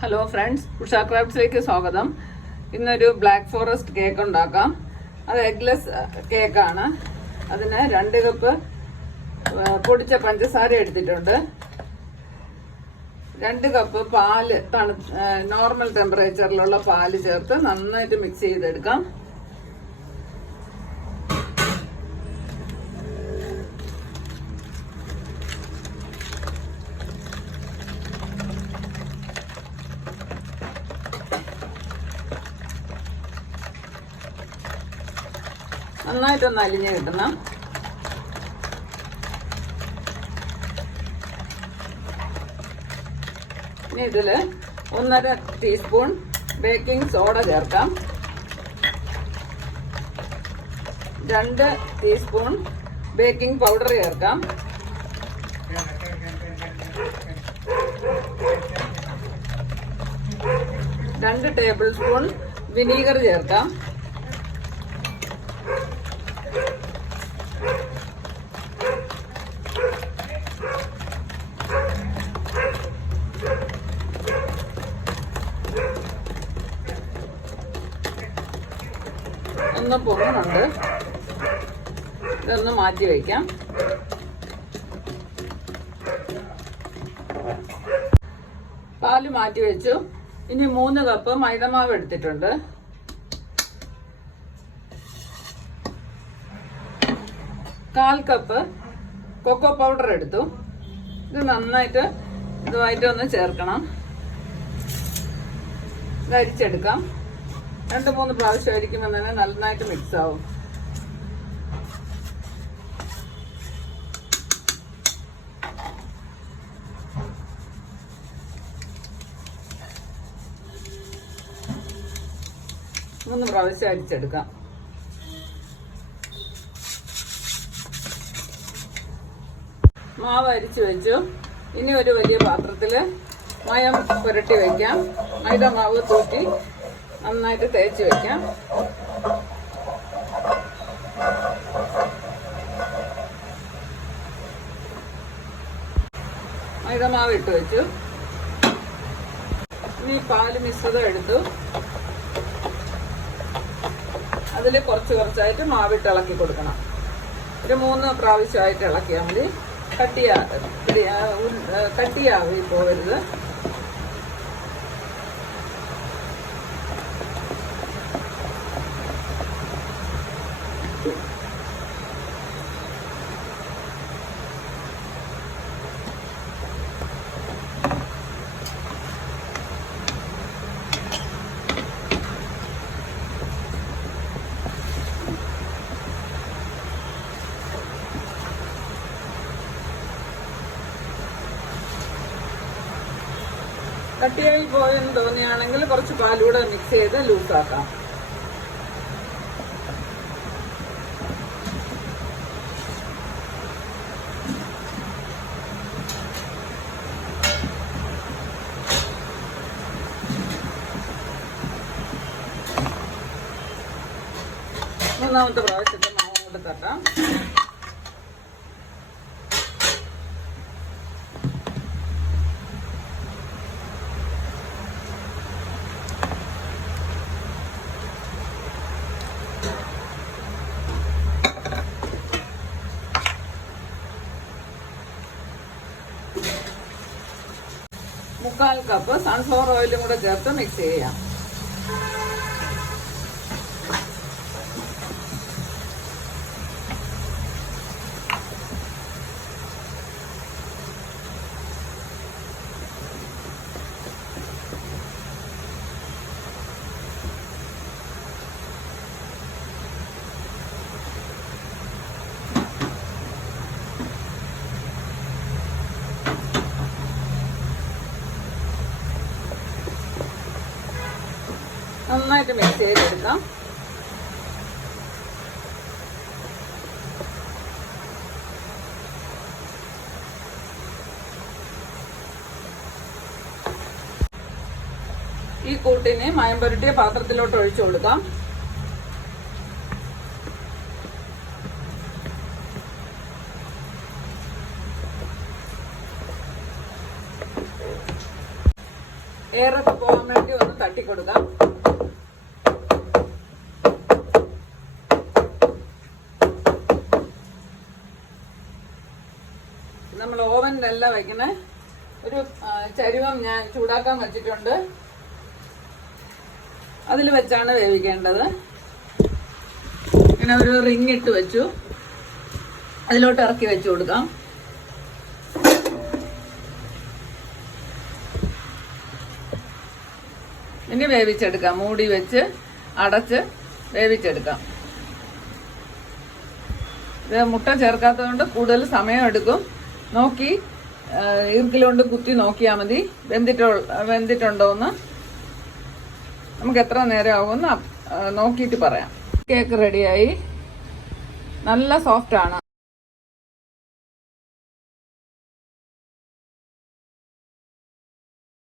Hello friends Usha ക്രാഫ്റ്റ്സിലേക്ക് സ്വാഗതം. ഇന്നൊരു black forest cake ഉണ്ടാക്കാം. അത് എഗ്ലെസ് കേക്കാണ് അതിന് രണ്ട് കപ്പ് പൊടിച്ച പഞ്ചസാര എടുത്തിട്ടുണ്ട്. രണ്ട് കപ്പ് പാൽ തണു നോർമൽ ടെമ്പറേച്ചറിലുള്ള പാൽ ചേർത്ത് നന്നായിട്ട് മിക്സ് ചെയ്തെടുക്കാം. നന്നായിട്ടൊന്ന് അലിഞ്ഞ് കിട്ടണം. ഇനി ഇതിൽ ഒന്നര ടീസ്പൂൺ ബേക്കിംഗ് സോഡ ചേർക്കാം. രണ്ട് ടീസ്പൂൺ ബേക്കിംഗ് പൗഡർ ചേർക്കാം. രണ്ട് ടേബിൾ സ്പൂൺ വിനീഗർ ചേർക്കാം. ഒന്ന് പൊങ്ങുന്നുണ്ട്. ഇതൊന്ന് മാറ്റി വയ്ക്കാം. പാൽ മാറ്റി വെച്ചു. ഇനി മൂന്ന് കപ്പ് മൈദമാവ് എടുത്തിട്ടുണ്ട്. കാൽ കപ്പ് കൊക്കോ പൗഡർ എടുത്തു. ഇത് നന്നായിട്ട് ഇതുമായിട്ട് ഒന്ന് ചേർക്കണം. ഇത് അരിച്ചെടുക്കാം. രണ്ട് മൂന്ന് പ്രാവശ്യം അരിക്കുമ്പോൾ തന്നെ നന്നായിട്ട് മിക്സ് ആവും. മൂന്ന് പ്രാവശ്യം അരിച്ചെടുക്കാം മാവ് അരിച്ചു വെച്ചു. ഇനി ഒരു വലിയ പാത്രത്തിൽ മയം പുരട്ടി വെക്കാം. മൈദ മാവ് തൂക്കി നന്നായിട്ട് തേച്ച് വെക്കാം. മൈദമാവ് ഇട്ട് വെച്ചു. ഇനി പാൽ മിശ്രിതം എടുത്തു. അതിൽ കുറച്ച് കുറച്ചായിട്ട് മാവിട്ട് ഇളക്കി കൊടുക്കണം. ഒരു മൂന്ന് പ്രാവശ്യമായിട്ട് ഇളക്കിയാൽ മതി. കട്ടിയാ കട്ടിയാവി പോകരുത്. കട്ടിയായി പോയെന്ന് തോന്നിയാണെങ്കിൽ കുറച്ച് പാലൂടെ മിക്സ് ചെയ്ത് ലൂസാക്കാം മൂന്നാമത്തെ പ്രാവശ്യത്തെ മാവ് കൊണ്ട് തട്ടാം. മുക്കാൽ കപ്പ് സൺഫ്ലവർ ഓയിലും കൂടെ ചേർത്ത് മിക്സ് ചെയ്യാം നന്നായിട്ട് മിക്സ് ചെയ്തെടുക്കാം. ഈ കൂട്ടിനെ മയം പുരട്ടിയ പാത്രത്തിലോട്ട് ഒഴിച്ചു കൊടുക്കാം. ഏറെ പോകാൻ വേണ്ടി ഒന്ന് തട്ടിക്കൊടുക്കാം നമ്മൾ ഓവനിലല്ല വയ്ക്കണേ ഒരു ചരുവം ഞാൻ ചൂടാക്കാൻ വെച്ചിട്ടുണ്ട്. അതിൽ വെച്ചാണ് വേവിക്കേണ്ടത്. ഇങ്ങനെ ഒരു റിങ് ഇട്ട് വെച്ചു. അതിലോട്ട് ഇറക്കി വെച്ചു കൊടുക്കാം. ഇനി വേവിച്ചെടുക്കാം. മൂടി വെച്ച് അടച്ച് വേവിച്ചെടുക്കാം. ഇത് മുട്ട ചേർക്കാത്തത് കൊണ്ട് കൂടുതൽ സമയം എടുക്കും. നോക്കി. ഈർക്കിലുകൊണ്ട് കുത്തി നോക്കിയാൽ മതി. വെന്തിട്ടോ വെന്തിട്ടുണ്ടോ എന്ന് നമുക്ക് എത്ര നേരം ആവുമെന്ന് അപ്- നോക്കിയിട്ട് പറയാം. കേക്ക് റെഡിയായി നല്ല സോഫ്റ്റാണ്